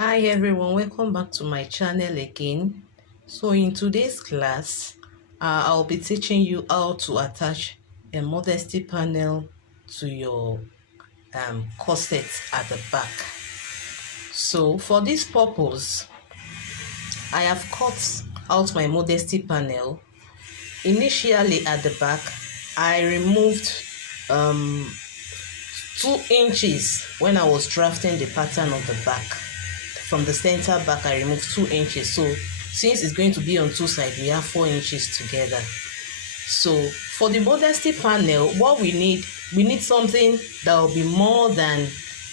Hi everyone, welcome back to my channel again. So in today's class, I'll be teaching you how to attach a modesty panel to your corset at the back. So for this purpose, I have cut out my modesty panel. Initially at the back, I removed 2 inches when I was drafting the pattern of the back. From the center back, I removed 2 inches. So since it's going to be on two sides, we have 4 inches together. So for the modesty panel, what we need something that will be more than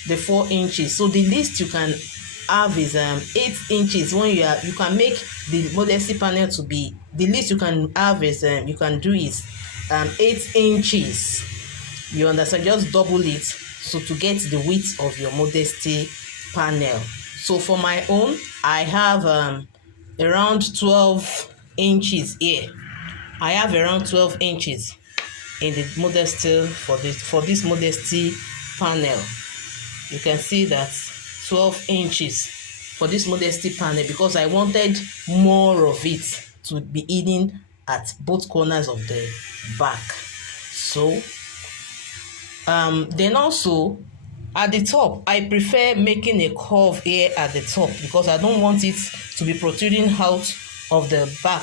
the 4 inches. So the least you can have is 8 inches. When you can make the modesty panel to be, the least you can have is 8 inches. You understand? Just double it so to get the width of your modesty panel. So for my own, I have around 12 inches here. I have around 12 inches in the modesty for this modesty panel. You can see that 12 inches for this modesty panel because I wanted more of it to be hidden at both corners of the back. So then also at the top, I prefer making a curve here at the top because I don't want it to be protruding out of the back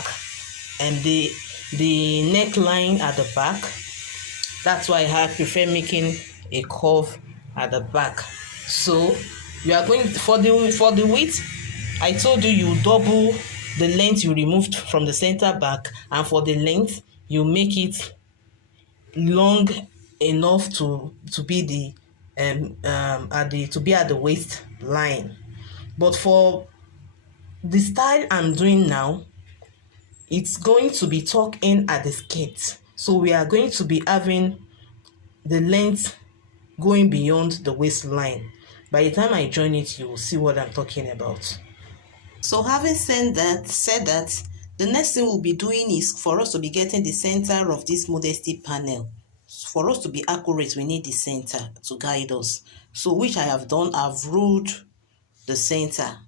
and the neckline at the back. That's why I prefer making a curve at the back. So you are going for the width. I told you double the length you removed from the center back, and for the length you make it long enough to be the to be at the waistline. But for the style I'm doing now, it's going to be tucked in at the skirt. So we are going to be having the length going beyond the waistline. By the time I join it, you will see what I'm talking about. So having said that, the next thing we'll be doing is for us to be getting the center of this modesty panel. For us to be accurate, we need the center to guide us. So which I have done, I've ruled the center.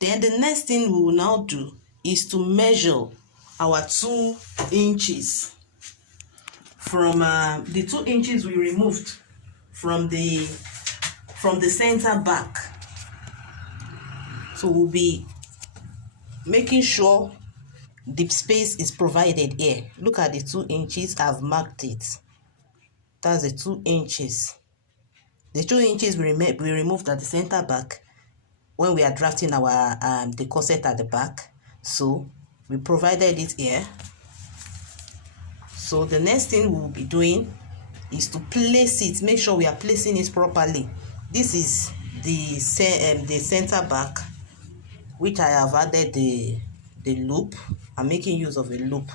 Then the next thing we will now do is to measure our 2 inches from the 2 inches we removed from the center back. So we'll be making sure the space is provided here. Look at the 2 inches. I've marked it. That's the 2 inches. The 2 inches we removed at the center back when we are drafting our the corset at the back. So we provided it here. So the next thing we'll be doing is to place it. Make sure we are placing it properly. This is the center back, which I have added the loop. I'm making use of a loop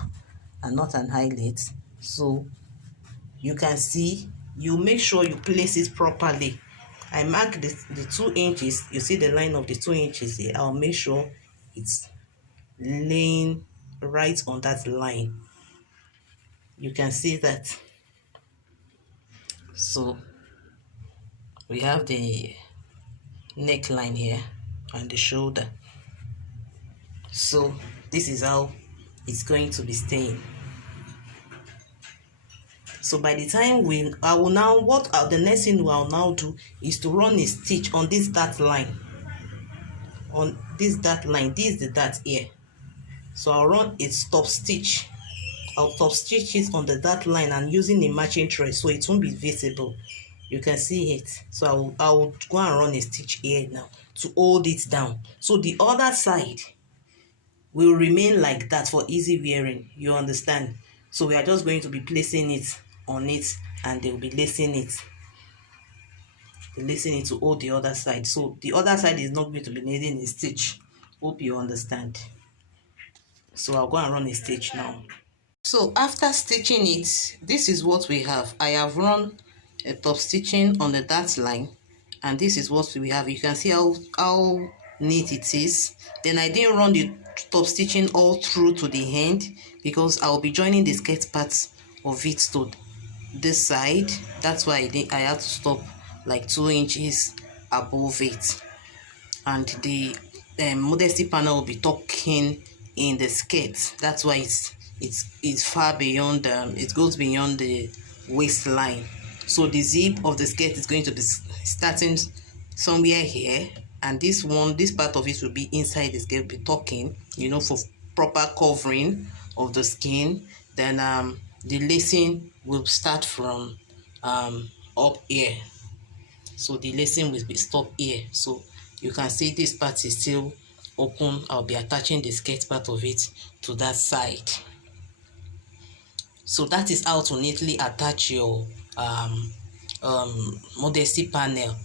and not an eyelet. So you can see, you make sure you place it properly. I mark the 2 inches. You see the line of the 2 inches here. I'll make sure it's laying right on that line. You can see that. So we have the neckline here and the shoulder. So this is how it's going to be staying. So by the time the next thing I'll now do is to run a stitch on this dart line. On this dart line, this is the dart here. So I'll run a top stitch. I'll top stitch it on the dart line and using a matching thread so it won't be visible. You can see it. So I will go and run a stitch here now to hold it down. So the other side will remain like that for easy wearing. You understand? So we are just going to be placing it on it and they will be lacing it. Lacing it to hold the other side. So the other side is not going to be needing a stitch. Hope you understand. So I'll go and run a stitch now. So after stitching it, this is what we have. I have run a top stitching on the dart line, and this is what we have. You can see how neat it is. Then I didn't run the top stitching all through to the end because I'll be joining the skirt parts of it to this side. That's why I had to stop like 2 inches above it. and the modesty panel will be tucking in the skirt. That's why it's far beyond, it goes beyond the waistline. So the zip of the skirt is going to be starting somewhere here, and this part of it will be inside the skirt, be tucking, you know, for proper covering of the skin. Then the lacing will start from up here. So the lacing will be stopped here. So you can see this part is still open. I'll be attaching the skirt part of it to that side. So that is how to neatly attach your modesty panel.